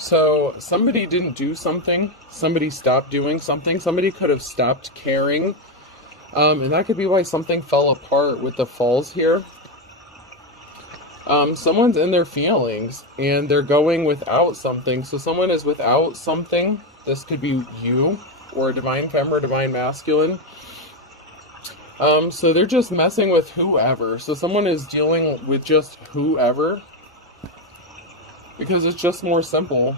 So somebody didn't do something, somebody stopped doing something, somebody could have stopped caring, and that could be why something fell apart with the falls here. Someone's in their feelings and they're going without something. So someone is without something. This could be you or a divine femme or divine masculine. So they're just messing with whoever. So someone is dealing with just whoever because it's just more simple.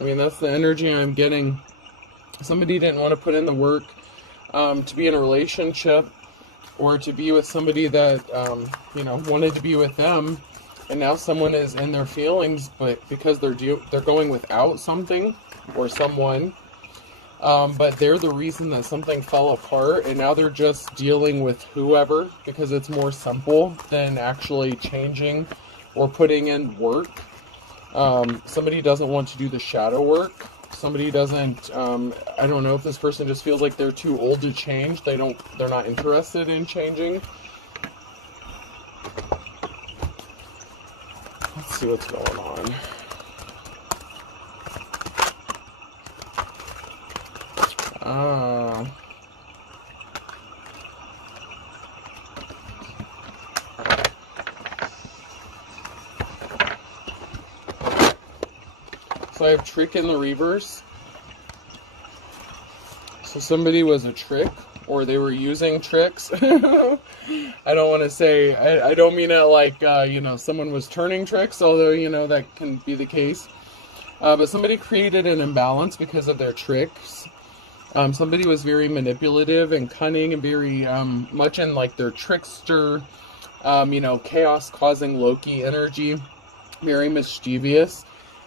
I mean, that's the energy I'm getting. Somebody didn't want to put in the work to be in a relationship or to be with somebody that, wanted to be with them. And now someone is in their feelings, but because they're going without something or someone, but they're the reason that something fell apart, and now they're just dealing with whoever because it's more simple than actually changing or putting in work. Somebody doesn't want to do the shadow work. Somebody doesn't, I don't know if this person just feels like they're too old to change. They're not interested in changing. Let's see what's going on. So I have trick in the reverse. So somebody was a trick, or they were using tricks. I don't want to say, I don't mean it like, someone was turning tricks, although, that can be the case. But somebody created an imbalance because of their tricks. Somebody was very manipulative and cunning and very much in like their trickster, chaos causing Loki energy, very mischievous.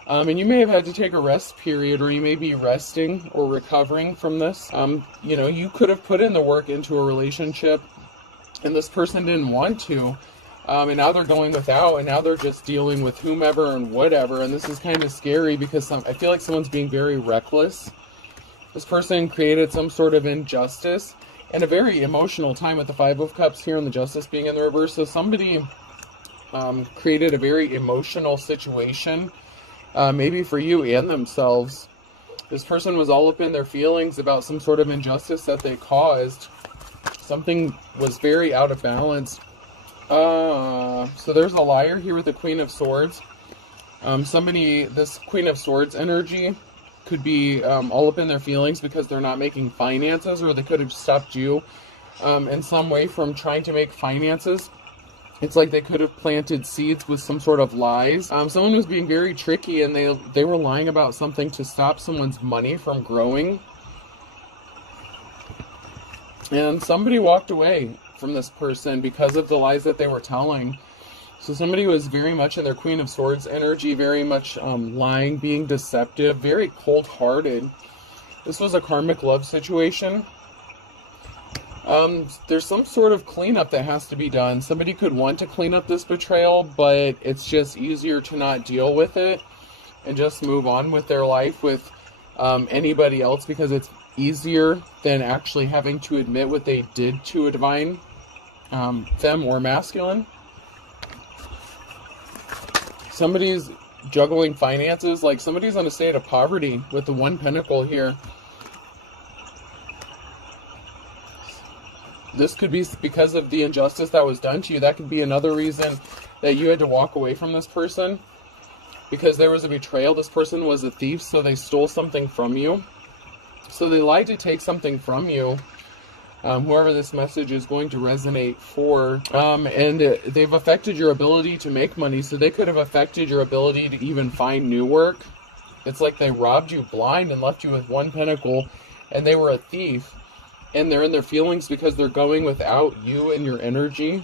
And you may have had to take a rest period, or you may be resting or recovering from this. You could have put in the work into a relationship and this person didn't want to. And now they're going without, and now they're just dealing with whomever and whatever. And this is kind of scary because I feel like someone's being very reckless. This person created some sort of injustice and a very emotional time with the Five of Cups here and the Justice being in the reverse. So somebody created a very emotional situation. Maybe for you and themselves. This person was all up in their feelings about some sort of injustice that they caused. Something was very out of balance. So there's a liar here with the Queen of Swords. This Queen of Swords energy could be all up in their feelings because they're not making finances, or they could have stopped you in some way from trying to make finances. It's like they could have planted seeds with some sort of lies. Someone was being very tricky, and they were lying about something to stop someone's money from growing. And somebody walked away from this person because of the lies that they were telling. So somebody was very much in their Queen of Swords energy, very much lying, being deceptive, very cold-hearted. This was a karmic love situation. There's some sort of cleanup that has to be done. Somebody could want to clean up this betrayal, but it's just easier to not deal with it and just move on with their life with anybody else, because it's easier than actually having to admit what they did to a divine femme or masculine. Somebody's juggling finances, like somebody's in a state of poverty with the One Pentacle here. This could be because of the injustice that was done to you. That could be another reason that you had to walk away from this person, because there was a betrayal. This person was a thief, so they stole something from you. So they lied to take something from you. Whoever this message is going to resonate for. And they've affected your ability to make money, so they could have affected your ability to even find new work. It's like they robbed you blind and left you with One Pentacle, and they were a thief. And they're in their feelings because they're going without you and your energy.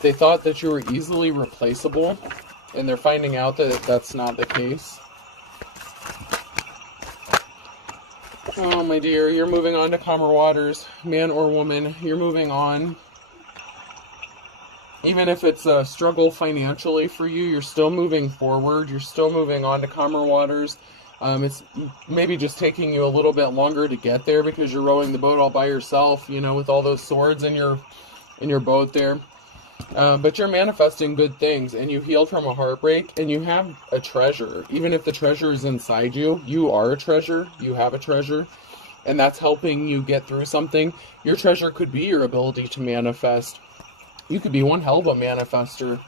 They thought that you were easily replaceable, and they're finding out that that's not the case. Oh, my dear, you're moving on to calmer waters. Man or woman, you're moving on. Even if it's a struggle financially for you, you're still moving forward. You're still moving on to calmer waters. It's maybe just taking you a little bit longer to get there because you're rowing the boat all by yourself, with all those swords in your boat there. But you're manifesting good things, and you healed from a heartbreak, and you have a treasure. Even if the treasure is inside you, you are a treasure. You have a treasure, and that's helping you get through something. Your treasure could be your ability to manifest. You could be one hell of a manifester,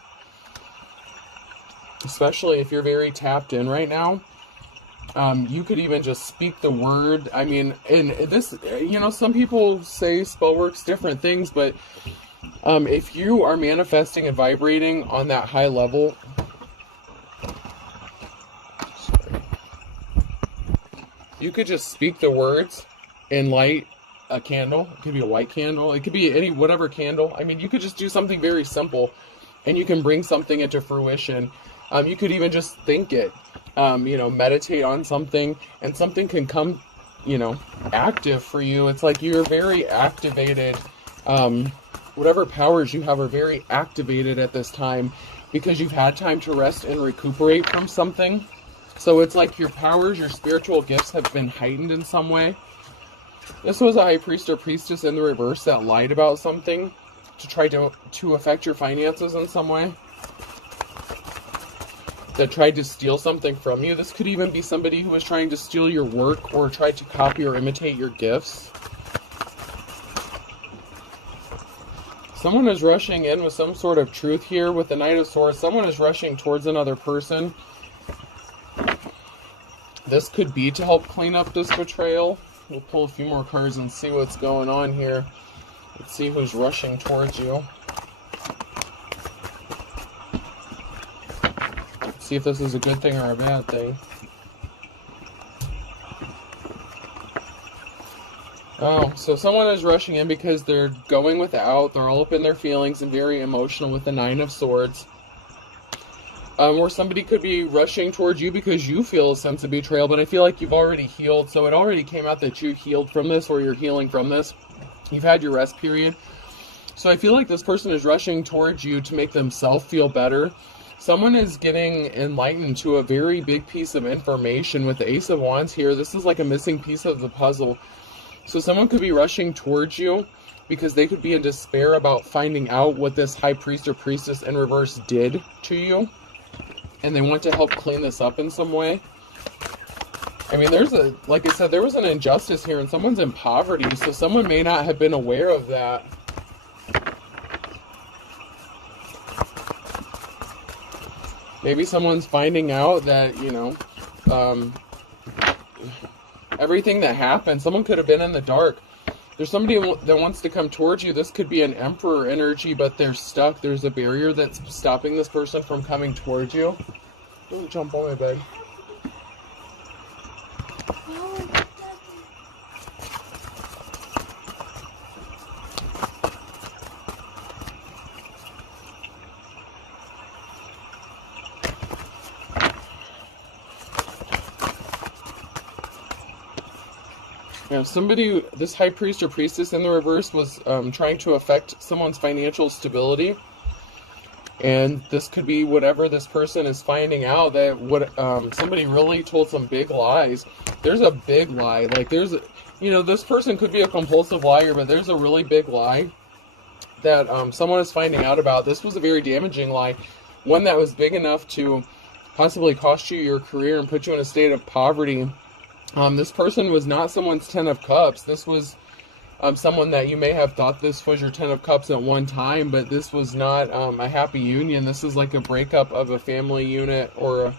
especially if you're very tapped in right now. You could even just speak the word. I mean, and this, some people say spell works, different things, but if you are manifesting and vibrating on that high level, you could just speak the words and light a candle. It could be a white candle. It could be whatever candle. I mean, you could just do something very simple, and you can bring something into fruition. You could even just think it, meditate on something, and something can come, active for you. It's like you're very activated. Whatever powers you have are very activated at this time because you've had time to rest and recuperate from something. So it's like your powers, your spiritual gifts have been heightened in some way. This was a high priest or priestess in the reverse that lied about something to try to affect your finances in some way, that tried to steal something from you. This could even be somebody who was trying to steal your work or tried to copy or imitate your gifts. Someone is rushing in with some sort of truth here with the Knight of Swords. Someone is rushing towards another person. This could be to help clean up this betrayal. We'll pull a few more cards and see what's going on here. Let's see who's rushing towards you. Let's see if this is a good thing or a bad thing. Oh, so someone is rushing in because they're going without. They're all up in their feelings and very emotional with the Nine of Swords. Or somebody could be rushing towards you because you feel a sense of betrayal, but I feel like you've already healed. So it already came out that you healed from this, or you're healing from this. You've had your rest period. So I feel like this person is rushing towards you to make themselves feel better. Someone is getting enlightened to a very big piece of information with the Ace of Wands here. This is like a missing piece of the puzzle. So someone could be rushing towards you because they could be in despair about finding out what this high priest or priestess in reverse did to you. And they want to help clean this up in some way. I mean, like I said, there was an injustice here and someone's in poverty. So someone may not have been aware of that. Maybe someone's finding out that, everything that happened, someone could have been in the dark. There's somebody that wants to come towards you. This could be an emperor energy, but they're stuck. There's a barrier that's stopping this person from coming towards you. Don't jump on my bed. Yeah, this high priest or priestess in the reverse was trying to affect someone's financial stability. And this could be whatever this person is finding out, that somebody really told some big lies. There's a big lie. Like this person could be a compulsive liar, but there's a really big lie that someone is finding out about. This was a very damaging lie. One that was big enough to possibly cost you your career and put you in a state of poverty. This person was not someone's Ten of Cups. This was someone that you may have thought this was your Ten of Cups at one time, but this was not a happy union. This is like a breakup of a family unit or,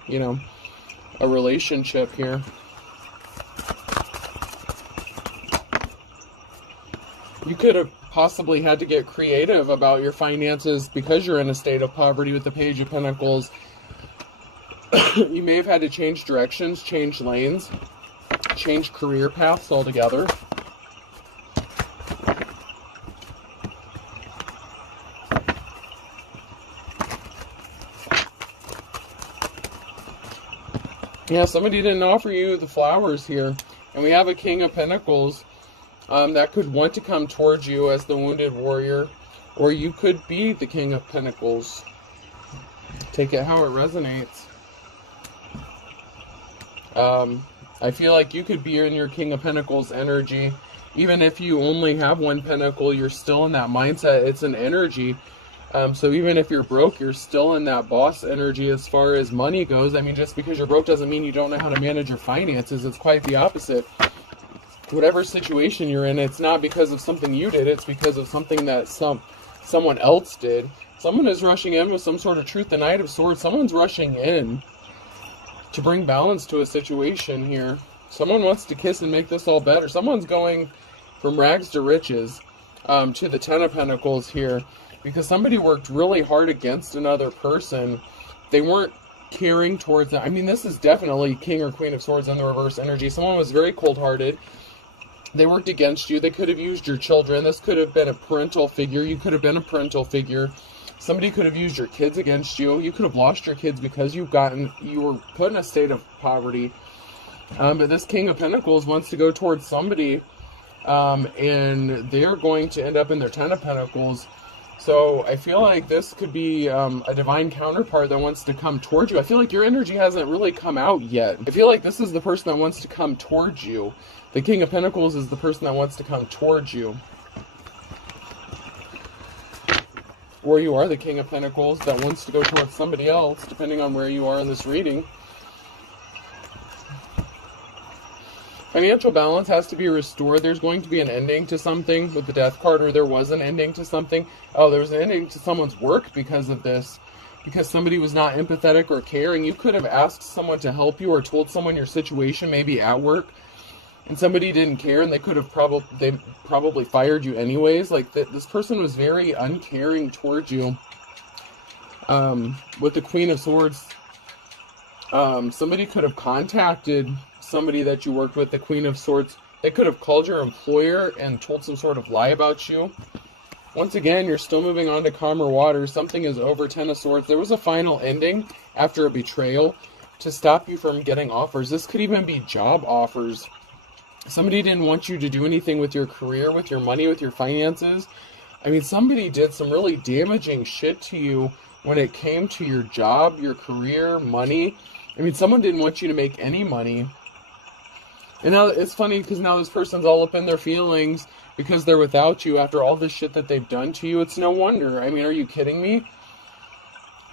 a relationship here. You could have possibly had to get creative about your finances because you're in a state of poverty with the Page of Pentacles. You may have had to change directions, change lanes, change career paths altogether. Yeah, somebody didn't offer you the flowers here. And we have a King of Pentacles that could want to come towards you as the wounded warrior. Or you could be the King of Pentacles. Take it how it resonates. I feel like you could be in your King of Pentacles energy. Even if you only have one pentacle, you're still in that mindset. It's an energy. So even if you're broke, you're still in that boss energy as far as money goes. I mean, just because you're broke doesn't mean you don't know how to manage your finances. It's quite the opposite. Whatever situation you're in, it's not because of something you did, it's because of something that someone else did. Someone is rushing in with some sort of truth. The Knight of Swords, someone's rushing in to bring balance to a situation here. Someone wants to kiss and make this all better. Someone's going from rags to riches, to the Ten of Pentacles here, because somebody worked really hard against another person. They weren't caring towards them. I mean, this is definitely King or Queen of Swords in the reverse energy. Someone was very cold-hearted. They worked against you. They could have used your children. This could have been a parental figure. You could have been a parental figure. Somebody could have used your kids against you. You could have lost your kids because you were put in a state of poverty. But this King of Pentacles wants to go towards somebody, and they're going to end up in their Ten of Pentacles. So I feel like this could be a divine counterpart that wants to come towards you. I feel like your energy hasn't really come out yet. I feel like this is the person that wants to come towards you. The King of Pentacles is the person that wants to come towards you. Or you are the King of Pentacles that wants to go towards somebody else, depending on where you are in this reading. Financial balance has to be restored. There's going to be an ending to something with the Death card, or there was an ending to something. Oh, there was an ending to someone's work because of this. Because somebody was not empathetic or caring. You could have asked someone to help you or told someone your situation, maybe at work, and somebody didn't care, and they could have probably fired you anyways. Like, this person was very uncaring towards you. With the Queen of Swords, somebody could have contacted somebody that you worked with, the Queen of Swords. They could have called your employer and told some sort of lie about you. Once again, you're still moving on to calmer waters. Something is over. Ten of Swords. There was a final ending after a betrayal to stop you from getting offers. This could even be job offers. Somebody didn't want you to do anything with your career, with your money, with your finances. I mean, somebody did some really damaging shit to you when it came to your job, your career, money. I mean, someone didn't want you to make any money. And now it's funny because now this person's all up in their feelings because they're without you after all this shit that they've done to you. It's no wonder. I mean, are you kidding me?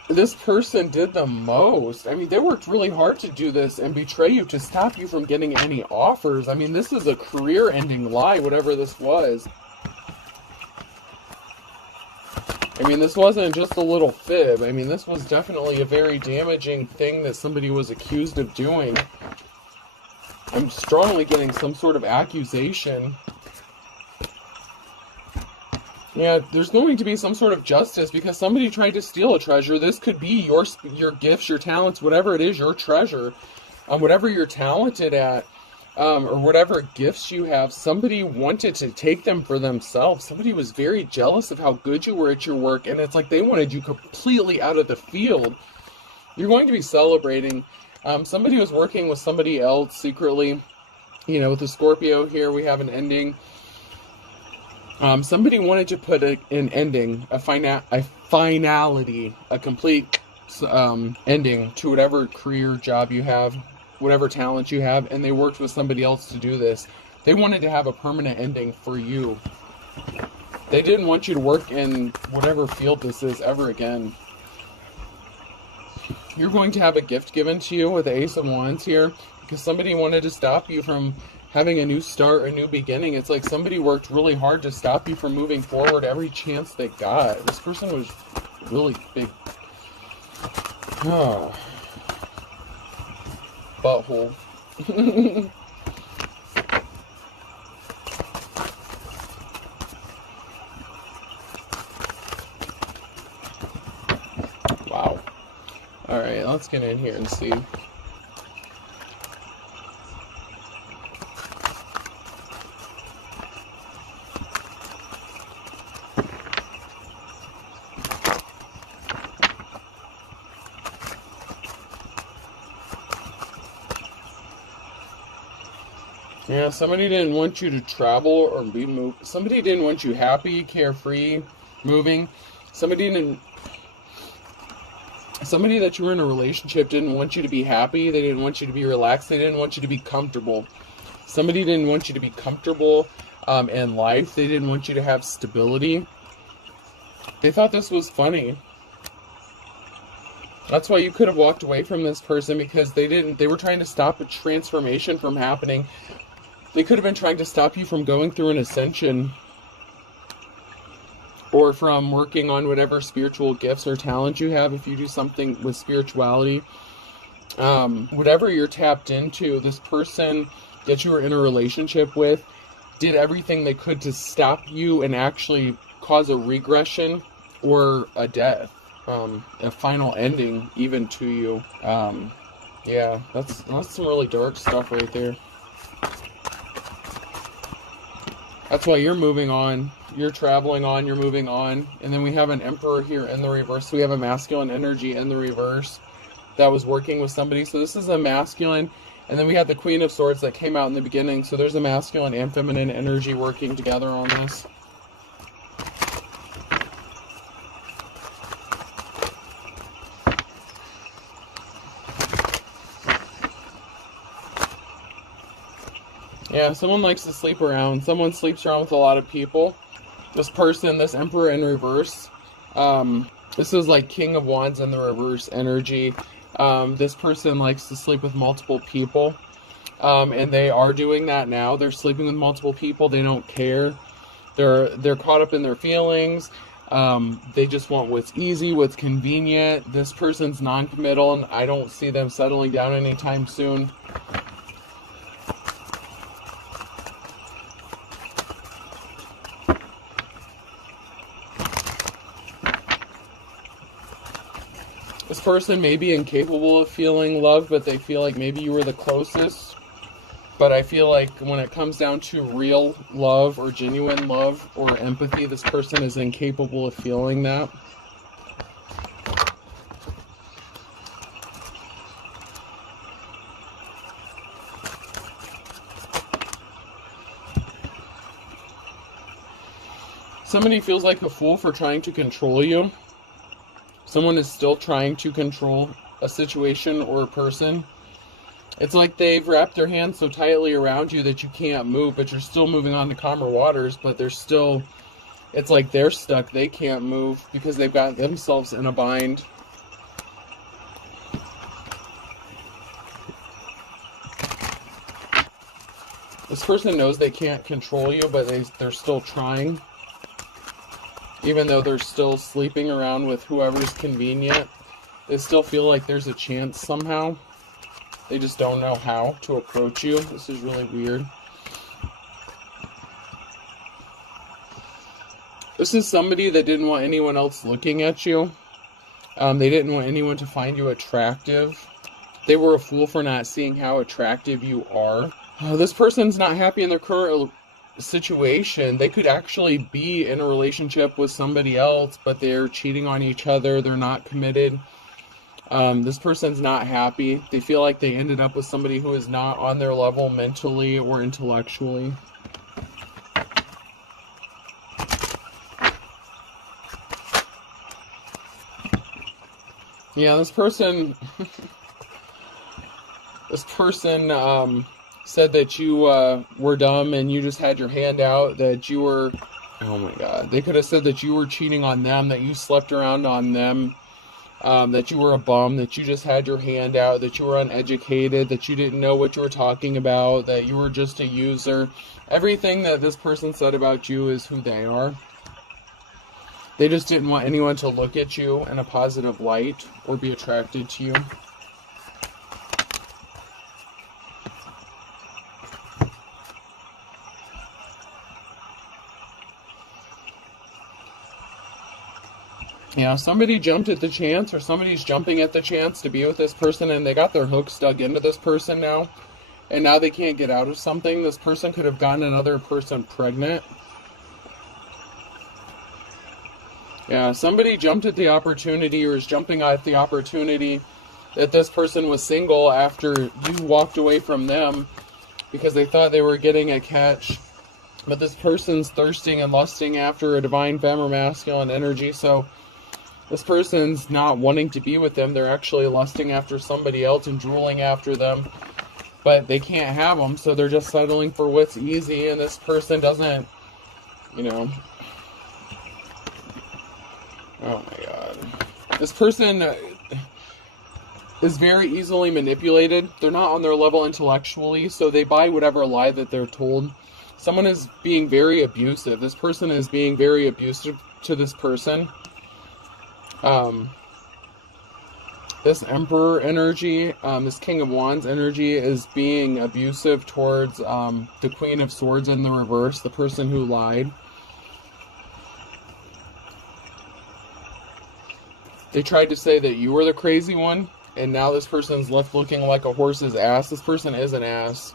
This person did the most. I mean, they worked really hard to do this and betray you to stop you from getting any offers. I mean, this is a career-ending lie, whatever this was. I mean, this wasn't just a little fib. I mean, this was definitely a very damaging thing that somebody was accused of doing. I'm strongly getting some sort of accusation. Yeah, there's going to be some sort of justice because somebody tried to steal a treasure. This could be your gifts, your talents, whatever it is, your treasure. Whatever you're talented at, or whatever gifts you have, somebody wanted to take them for themselves. Somebody was very jealous of how good you were at your work, and it's like they wanted you completely out of the field. You're going to be celebrating. Somebody was working with somebody else secretly. You know, with the Scorpio here, we have an ending. Somebody wanted to put an ending, a finality, a complete ending to whatever career, job you have, whatever talent you have, and they worked with somebody else to do this. They wanted to have a permanent ending for you. They didn't want you to work in whatever field this is ever again. You're going to have a gift given to you with the Ace of Wands here because somebody wanted to stop you from having a new start, a new beginning. It's like somebody worked really hard to stop you from moving forward every chance they got. This person was really big. Oh. Butthole. Wow. Alright, let's get in here and see. Yeah, somebody didn't want you to travel or be moved. Somebody didn't want you happy, carefree, moving. Somebody that you were in a relationship didn't want you to be happy. They didn't want you to be relaxed. They didn't want you to be comfortable. Somebody didn't want you to be comfortable in life. They didn't want you to have stability. They thought this was funny. That's why you could have walked away from this person, because they were trying to stop a transformation from happening. They could have been trying to stop you from going through an ascension, or from working on whatever spiritual gifts or talents you have. If you do something with spirituality, whatever you're tapped into, this person that you were in a relationship with did everything they could to stop you and actually cause a regression or a death, a final ending even to you. Yeah, that's some really dark stuff right there. That's why you're moving on. You're traveling on, you're moving on. And then we have an Emperor here in the reverse. So we have a masculine energy in the reverse that was working with somebody. So this is a masculine. And then we have the Queen of Swords that came out in the beginning. So there's a masculine and feminine energy working together on this. Yeah, someone likes to sleep around. Someone sleeps around with a lot of people. This person, this Emperor in reverse, this is like King of Wands in the reverse energy. This person likes to sleep with multiple people, and they are doing that now. They're sleeping with multiple people. They don't care. They're caught up in their feelings. They just want what's easy, what's convenient. This person's non-committal, and I don't see them settling down anytime soon. This person may be incapable of feeling love, but they feel like maybe you were the closest. But I feel like when it comes down to real love or genuine love or empathy, this person is incapable of feeling that. Somebody feels like a fool for trying to control you. Someone is still trying to control a situation or a person. It's like they've wrapped their hands so tightly around you that you can't move, but you're still moving on to calmer waters, but they're still, it's like they're stuck. They can't move because they've got themselves in a bind. This person knows they can't control you, but they're still trying. Even though they're still sleeping around with whoever's convenient, they still feel like there's a chance somehow. They just don't know how to approach you. This is really weird. This is somebody that didn't want anyone else looking at you. They didn't want anyone to find you attractive. They were a fool for not seeing how attractive you are. This person's not happy in their current situation. They could actually be in a relationship with somebody else, but they're cheating on each other. They're not committed. This person's not happy. They feel like they ended up with somebody who is not on their level mentally or intellectually. Yeah, this person said that you were dumb and you just had your hand out, that you were, oh my god, they could have said that you were cheating on them, that you slept around on them, that you were a bum, that you just had your hand out, that you were uneducated, that you didn't know what you were talking about, that you were just a user. Everything that this person said about you is who they are. They just didn't want anyone to look at you in a positive light or be attracted to you. Yeah, somebody jumped at the chance, or somebody's jumping at the chance to be with this person, and they got their hooks dug into this person now, and now they can't get out of something. This person could have gotten another person pregnant. Yeah, somebody jumped at the opportunity, or is jumping at the opportunity that this person was single after you walked away from them because they thought they were getting a catch. But this person's thirsting and lusting after a divine femme or masculine energy, so this person's not wanting to be with them. They're actually lusting after somebody else and drooling after them. But they can't have them, so they're just settling for what's easy. And this person doesn't, Oh my god. This person is very easily manipulated. They're not on their level intellectually, so they buy whatever lie that they're told. Someone is being very abusive. This person is being very abusive to this person. This Emperor energy, this King of Wands energy is being abusive towards the Queen of Swords in the reverse, the person who lied. They tried to say that you were the crazy one, and now this person's left looking like a horse's ass. This person is an ass.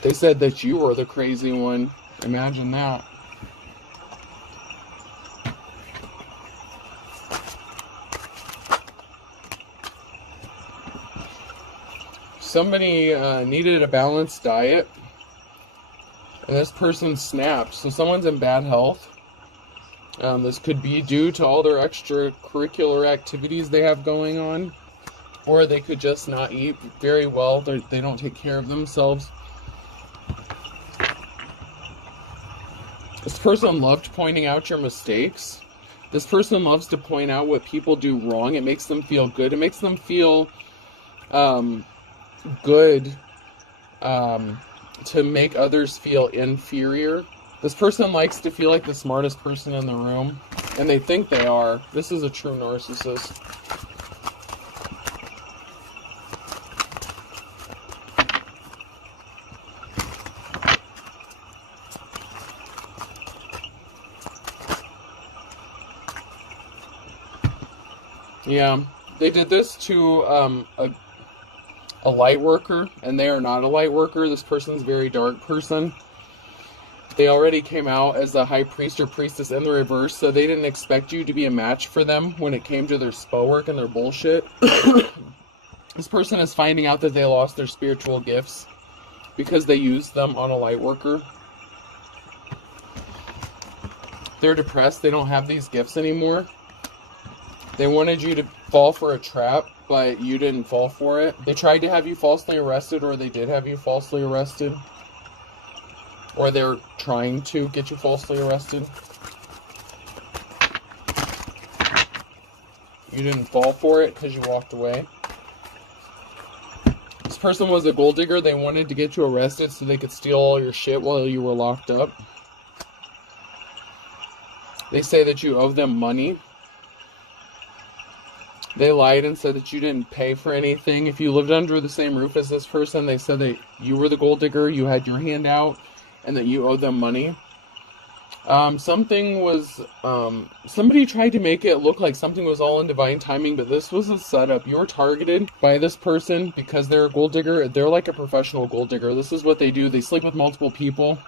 They said that you were the crazy one. Imagine that. Somebody needed a balanced diet, and this person snapped. So someone's in bad health. This could be due to all their extracurricular activities they have going on, or they could just not eat very well. They don't take care of themselves. This person loved pointing out your mistakes. This person loves to point out what people do wrong. It makes them feel good. It makes them feel good to make others feel inferior. This person likes to feel like the smartest person in the room, and they think they are. This is a true narcissist. Yeah, they did this to a light worker, and they are not a light worker. This person's a very dark person. They already came out as a high priest or priestess in the reverse, so they didn't expect you to be a match for them when it came to their spell work and their bullshit. This person is finding out that they lost their spiritual gifts because they used them on a light worker. They're depressed. They don't have these gifts anymore. They wanted you to fall for a trap, but you didn't fall for it. They tried to have you falsely arrested, or they did have you falsely arrested. Or they're trying to get you falsely arrested. You didn't fall for it because you walked away. This person was a gold digger. They wanted to get you arrested so they could steal all your shit while you were locked up. They say that you owe them money. They lied and said that you didn't pay for anything. If you lived under the same roof as this person, they said that you were the gold digger, you had your hand out, and that you owed them money. Somebody tried to make it look like something was all in divine timing, but this was a setup. You were targeted by this person because they're a gold digger. They're like a professional gold digger. This is what they do. They sleep with multiple people.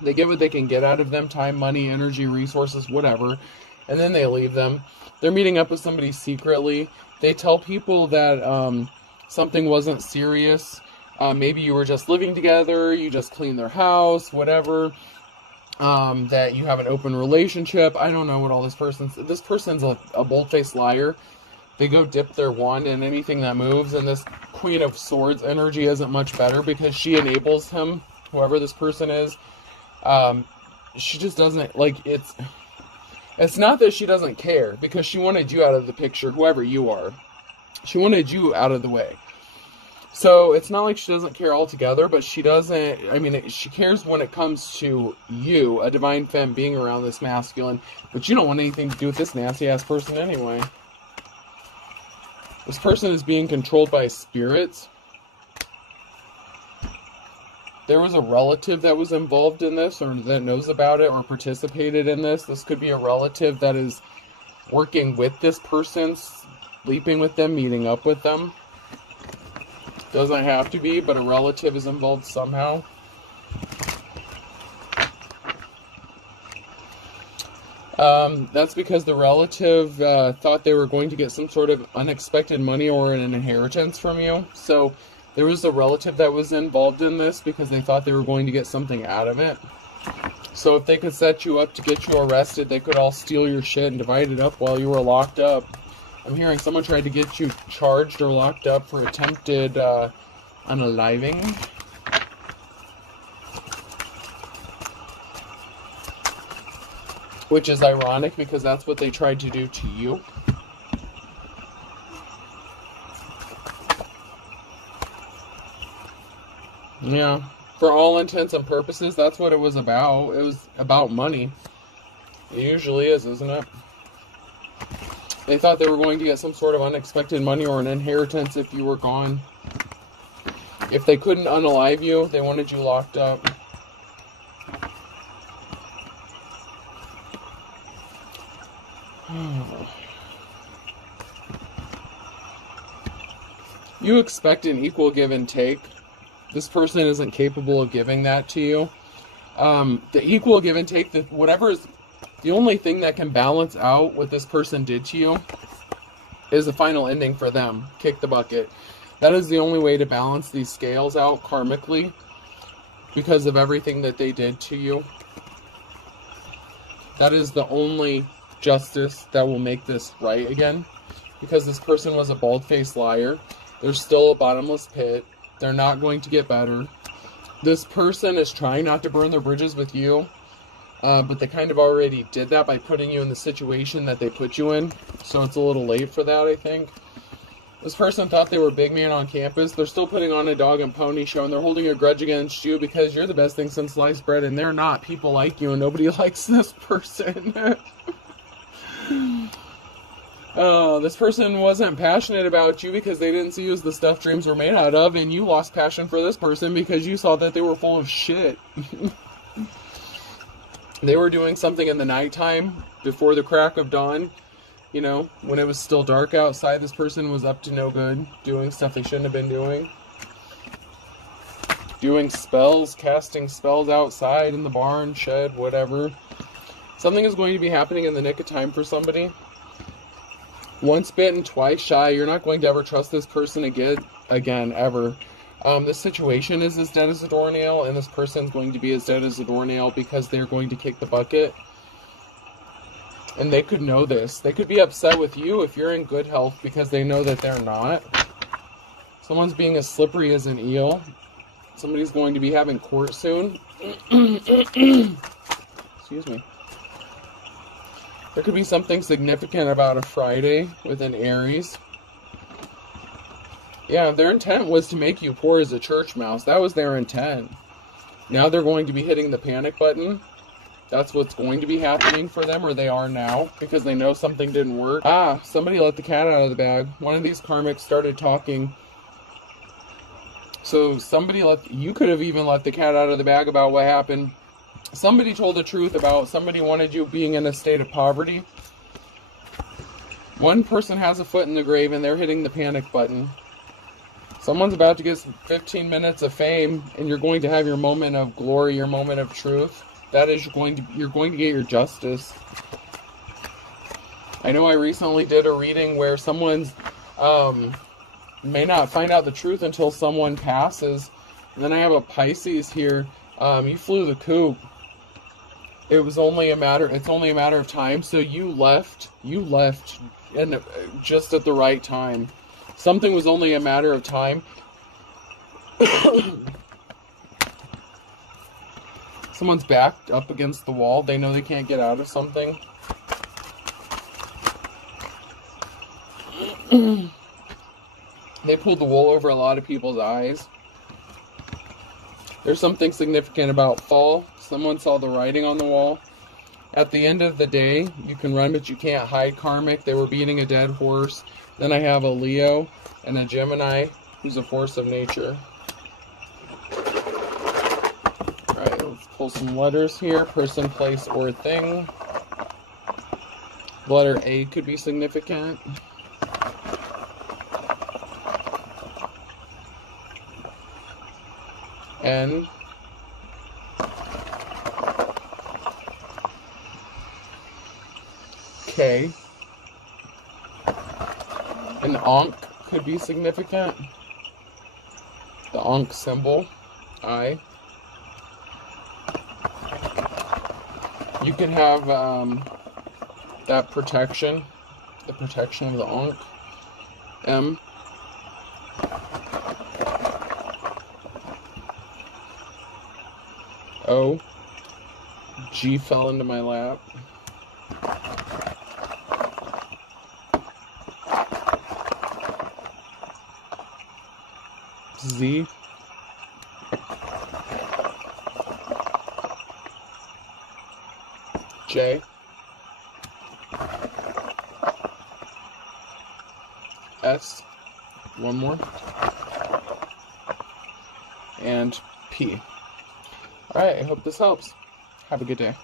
They get what they can get out of them: time, money, energy, resources, whatever. And then they leave them. They're meeting up with somebody secretly. They tell people that something wasn't serious. Maybe you were just living together, you just cleaned their house, whatever. That you have an open relationship. I don't know what all this person's a bold-faced liar. They go dip their wand in anything that moves, and this Queen of Swords energy isn't much better because she enables him, whoever this person is. She just doesn't, like, it's not that she doesn't care, because she wanted you out of the picture, whoever you are. She wanted you out of the way. So it's not like she doesn't care altogether, but she doesn't, she cares when it comes to you, a divine femme, being around this masculine, but you don't want anything to do with this nasty-ass person anyway. This person is being controlled by spirits. There was a relative that was involved in this, or that knows about it, or participated in this. This could be a relative that is working with this person, sleeping with them, meeting up with them. Doesn't have to be, but a relative is involved somehow. That's because the relative thought they were going to get some sort of unexpected money or an inheritance from you. So there was a relative that was involved in this because they thought they were going to get something out of it. So if they could set you up to get you arrested, they could all steal your shit and divide it up while you were locked up. I'm hearing someone tried to get you charged or locked up for attempted unaliving. which is ironic because that's what they tried to do to you. Yeah, for all intents and purposes, that's what it was about. It was about money. It usually is, isn't it? They thought they were going to get some sort of unexpected money or an inheritance if you were gone. If they couldn't unalive you, they wanted you locked up. You expect an equal give and take. This person isn't capable of giving that to you. The equal give and take, whatever is the only thing that can balance out what this person did to you is the final ending for them. Kick the bucket. That is the only way to balance these scales out karmically because of everything that they did to you. That is the only justice that will make this right again, because this person was a bald-faced liar. There's still a bottomless pit. They're not going to get better. This person is trying not to burn their bridges with you, but they kind of already did that by putting you in the situation that they put you in, so it's a little late for that, I think. This person thought they were big man on campus. They're still putting on a dog and pony show, and they're holding a grudge against you because you're the best thing since sliced bread, and they're not. People like you, and nobody likes this person. Oh, this person wasn't passionate about you because they didn't see you as the stuff dreams were made out of, and you lost passion for this person because you saw that they were full of shit. They were doing something in the nighttime before the crack of dawn. You know, when it was still dark outside, this person was up to no good, doing stuff they shouldn't have been doing. Doing spells, casting spells outside in the barn, shed, whatever. Something is going to be happening in the nick of time for somebody. Once bitten, twice shy. You're not going to ever trust this person again, ever. This situation is as dead as a doornail, and this person's going to be as dead as a doornail because they're going to kick the bucket. And they could know this. They could be upset with you if you're in good health because they know that they're not. Someone's being as slippery as an eel. Somebody's going to be having court soon. Excuse me. There could be something significant about a Friday with an Aries. Yeah, their intent was to make you poor as a church mouse. That was their intent. Now they're going to be hitting the panic button. That's what's going to be happening for them, or they are now, because they know something didn't work. Ah, somebody let the cat out of the bag. One of these karmics started talking. So you could have even let the cat out of the bag about what happened. Somebody told the truth about somebody wanted you being in a state of poverty. One person has a foot in the grave and they're hitting the panic button. Someone's about to get 15 minutes of fame, and you're going to have your moment of glory, your moment of truth. That is, you're going to get your justice. I know I recently did a reading where someone's may not find out the truth until someone passes. And then I have a Pisces here. You flew the coop. It's only a matter of time. So you left and just at the right time. Something was only a matter of time. Someone's backed up against the wall. They know they can't get out of something. They pulled the wool over a lot of people's eyes. There's something significant about fall. Someone saw the writing on the wall. At the end of the day, you can run, but you can't hide, karmic. They were beating a dead horse. Then I have a Leo and a Gemini, who's a force of nature. Alright, let's pull some letters here. Person, place, or thing. The letter A could be significant. N. K. An Ankh could be significant. The Ankh symbol. I. You can have that protection. The protection of the Ankh. M. O. G fell into my lap. Z, J, S, one more, and P. Alright, I hope this helps. Have a good day.